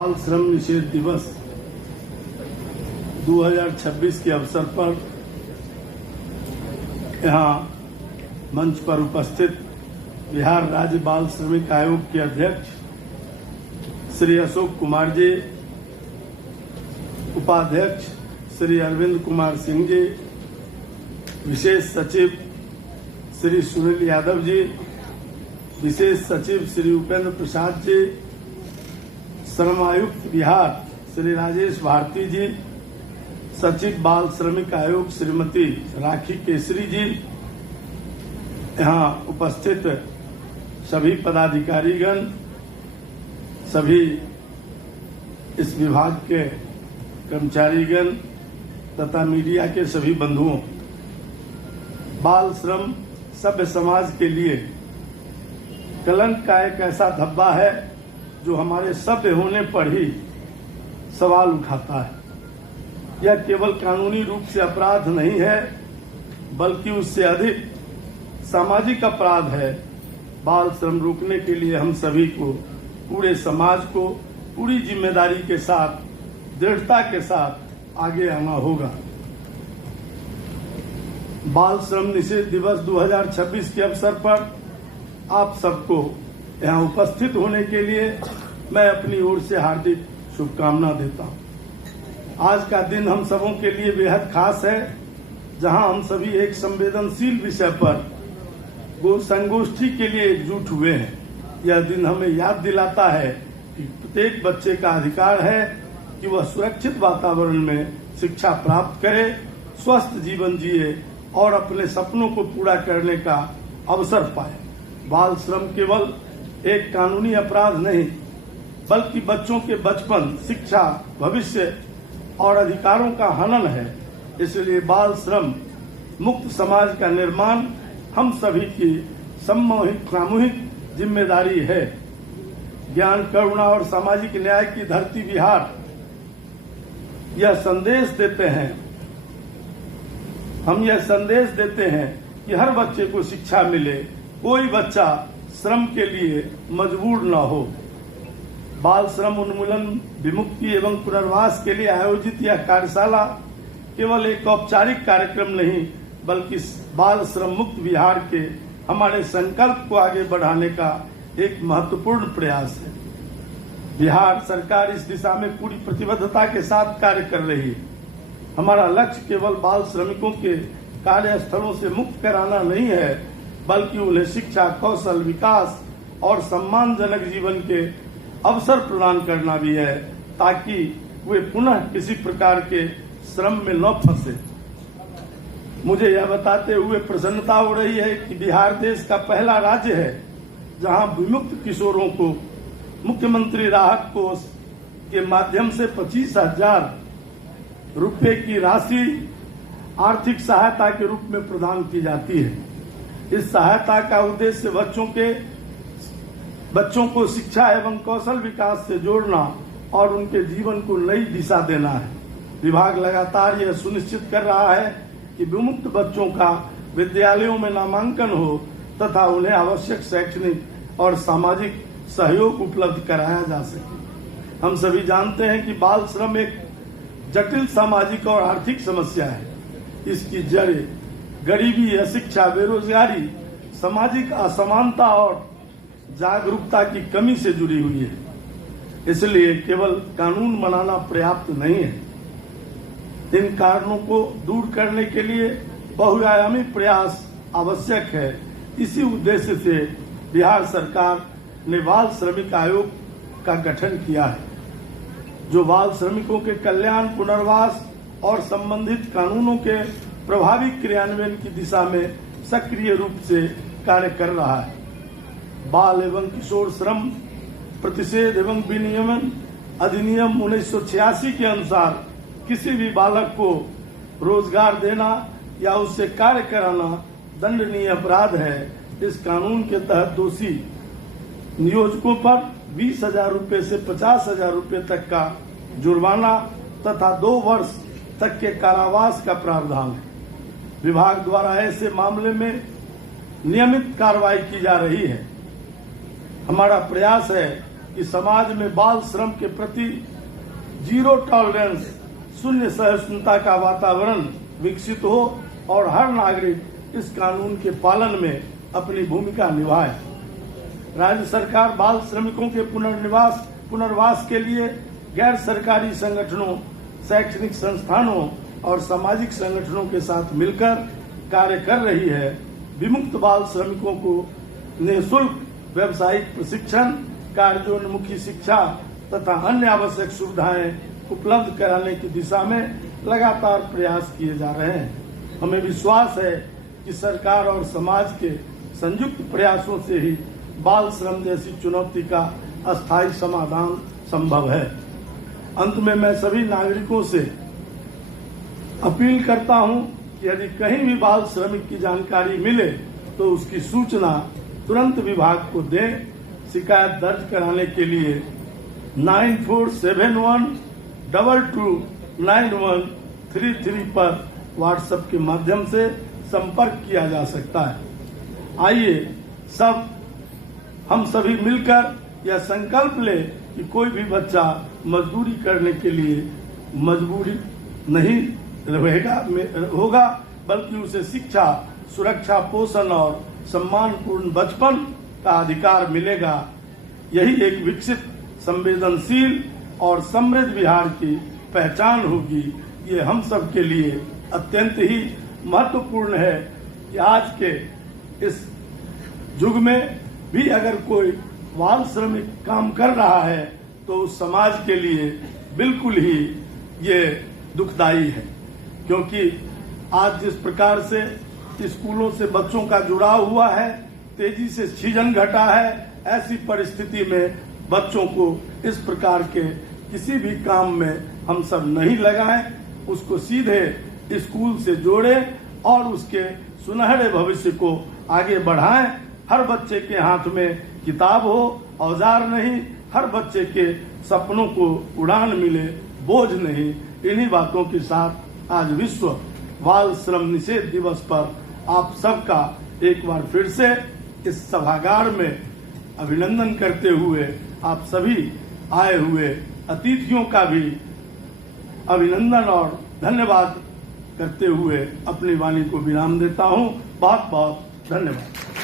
बाल श्रम निषेध दिवस 2026 के अवसर पर यहाँ मंच पर उपस्थित बिहार राज्य बाल श्रमिक आयोग के अध्यक्ष श्री अशोक कुमार जी, उपाध्यक्ष श्री अरविंद कुमार सिंह जी, विशेष सचिव श्री सुनील यादव जी, विशेष सचिव श्री उपेंद्र प्रसाद जी, श्रम आयुक्त बिहार श्री राजेश भारती जी, सचिव बाल श्रमिक आयोग श्रीमती राखी केसरी जी, यहाँ उपस्थित सभी पदाधिकारीगण, सभी इस विभाग के कर्मचारीगण तथा मीडिया के सभी बंधुओं, बाल श्रम सभ्य समाज के लिए कलंक का एक ऐसा धब्बा है जो हमारे सभ्य होने पर ही सवाल उठाता है। यह केवल कानूनी रूप से अपराध नहीं है, बल्कि उससे अधिक सामाजिक अपराध है। बाल श्रम रोकने के लिए हम सभी को, पूरे समाज को पूरी जिम्मेदारी के साथ, दृढ़ता के साथ आगे आना होगा। बाल श्रम निषेध दिवस 2026 के अवसर पर आप सबको यहाँ उपस्थित होने के लिए मैं अपनी ओर से हार्दिक शुभकामना देता हूँ। आज का दिन हम सबों के लिए बेहद खास है, जहाँ हम सभी एक संवेदनशील विषय पर संगोष्ठी के लिए एकजुट हुए हैं। यह दिन हमें याद दिलाता है कि प्रत्येक बच्चे का अधिकार है कि वह सुरक्षित वातावरण में शिक्षा प्राप्त करे, स्वस्थ जीवन जिए और अपने सपनों को पूरा करने का अवसर पाए। बाल श्रम केवल एक कानूनी अपराध नहीं, बल्कि बच्चों के बचपन, शिक्षा, भविष्य और अधिकारों का हनन है। इसलिए बाल श्रम मुक्त समाज का निर्माण हम सभी की सामूहिक जिम्मेदारी है। ज्ञान, करुणा और सामाजिक न्याय की धरती बिहार यह संदेश देते हैं, हम यह संदेश देते हैं कि हर बच्चे को शिक्षा मिले, कोई बच्चा श्रम के लिए मजबूर न हो। बाल श्रम उन्मूलन, विमुक्ति एवं पुनर्वास के लिए आयोजित यह कार्यशाला केवल एक औपचारिक कार्यक्रम नहीं, बल्कि बाल श्रम मुक्त बिहार के हमारे संकल्प को आगे बढ़ाने का एक महत्वपूर्ण प्रयास है। बिहार सरकार इस दिशा में पूरी प्रतिबद्धता के साथ कार्य कर रही है। हमारा लक्ष्य केवल बाल श्रमिकों के कार्यस्थलों से मुक्त कराना नहीं है, बल्कि उन्हें शिक्षा, कौशल विकास और सम्मानजनक जीवन के अवसर प्रदान करना भी है, ताकि वे पुनः किसी प्रकार के श्रम में न फंसे। मुझे यह बताते हुए प्रसन्नता हो रही है कि बिहार देश का पहला राज्य है जहां विमुक्त किशोरों को मुख्यमंत्री राहत कोष के माध्यम से 25,000 रुपए की राशि आर्थिक सहायता के रूप में प्रदान की जाती है। इस सहायता का उद्देश्य बच्चों को शिक्षा एवं कौशल विकास से जोड़ना और उनके जीवन को नई दिशा देना है। विभाग लगातार यह सुनिश्चित कर रहा है कि विमुक्त बच्चों का विद्यालयों में नामांकन हो तथा उन्हें आवश्यक शैक्षणिक और सामाजिक सहयोग उपलब्ध कराया जा सके। हम सभी जानते हैं कि बाल श्रम एक जटिल सामाजिक और आर्थिक समस्या है। इसकी जड़ें गरीबी, अशिक्षा, बेरोजगारी, सामाजिक असमानता और जागरूकता की कमी से जुड़ी हुई है। इसलिए केवल कानून बनाना पर्याप्त नहीं है। इन कारणों को दूर करने के लिए बहुआयामी प्रयास आवश्यक है। इसी उद्देश्य से बिहार सरकार ने बाल श्रमिक आयोग का गठन किया है, जो बाल श्रमिकों के कल्याण, पुनर्वास और संबंधित कानूनों के प्रभावी क्रियान्वयन की दिशा में सक्रिय रूप से कार्य कर रहा है। बाल एवं किशोर श्रम प्रतिषेध एवं विनियमन अधिनियम 1986 के अनुसार किसी भी बालक को रोजगार देना या उससे कार्य कराना दंडनीय अपराध है। इस कानून के तहत दोषी नियोजकों पर 20,000 रुपए से 50,000 रुपए तक का जुर्माना तथा 2 वर्ष तक के कारावास का प्रावधान है। विभाग द्वारा ऐसे मामले में नियमित कार्रवाई की जा रही है। हमारा प्रयास है कि समाज में बाल श्रम के प्रति जीरो टॉलरेंस, शून्य सहिष्णुता का वातावरण विकसित हो और हर नागरिक इस कानून के पालन में अपनी भूमिका निभाए। राज्य सरकार बाल श्रमिकों के पुनर्वास के लिए गैर सरकारी संगठनों, शैक्षणिक संस्थानों और सामाजिक संगठनों के साथ मिलकर कार्य कर रही है। विमुक्त बाल श्रमिकों को निःशुल्क व्यावसायिक प्रशिक्षण, कार्योन्मुखी शिक्षा तथा अन्य आवश्यक सुविधाएं उपलब्ध कराने की दिशा में लगातार प्रयास किए जा रहे हैं। हमें विश्वास है कि सरकार और समाज के संयुक्त प्रयासों से ही बाल श्रम जैसी चुनौती का अस्थायी समाधान संभव है। अंत में मैं सभी नागरिकों से अपील करता हूं कि यदि कहीं भी बाल श्रमिक की जानकारी मिले तो उसकी सूचना तुरंत विभाग को दें। शिकायत दर्ज कराने के लिए 9471229133 पर व्हाट्सएप के माध्यम से संपर्क किया जा सकता है। आइए हम सभी मिलकर यह संकल्प ले कि कोई भी बच्चा मजदूरी करने के लिए मजबूरी नहीं होगा, बल्कि उसे शिक्षा, सुरक्षा, पोषण और सम्मानपूर्ण बचपन का अधिकार मिलेगा। यही एक विकसित, संवेदनशील और समृद्ध बिहार की पहचान होगी। ये हम सब के लिए अत्यंत ही महत्वपूर्ण है कि आज के इस युग में भी अगर कोई बाल श्रमिक काम कर रहा है तो उस समाज के लिए बिल्कुल ही ये दुखदायी है, क्योंकि आज जिस प्रकार से स्कूलों से बच्चों का जुड़ाव हुआ है, तेजी से सृजन घटा है, ऐसी परिस्थिति में बच्चों को इस प्रकार के किसी भी काम में हम सब नहीं लगाएं, उसको सीधे स्कूल से जोड़ें और उसके सुनहरे भविष्य को आगे बढ़ाएं। हर बच्चे के हाथ में किताब हो, औजार नहीं, हर बच्चे के सपनों को उड़ान मिले, बोझ नहीं। इन्हीं बातों के साथ आज विश्व बाल श्रम निषेध दिवस पर आप सबका एक बार फिर से इस सभागार में अभिनंदन करते हुए आप सभी आए हुए अतिथियों का भी अभिनंदन और धन्यवाद करते हुए अपनी वाणी को विराम देता हूं। बहुत बहुत धन्यवाद।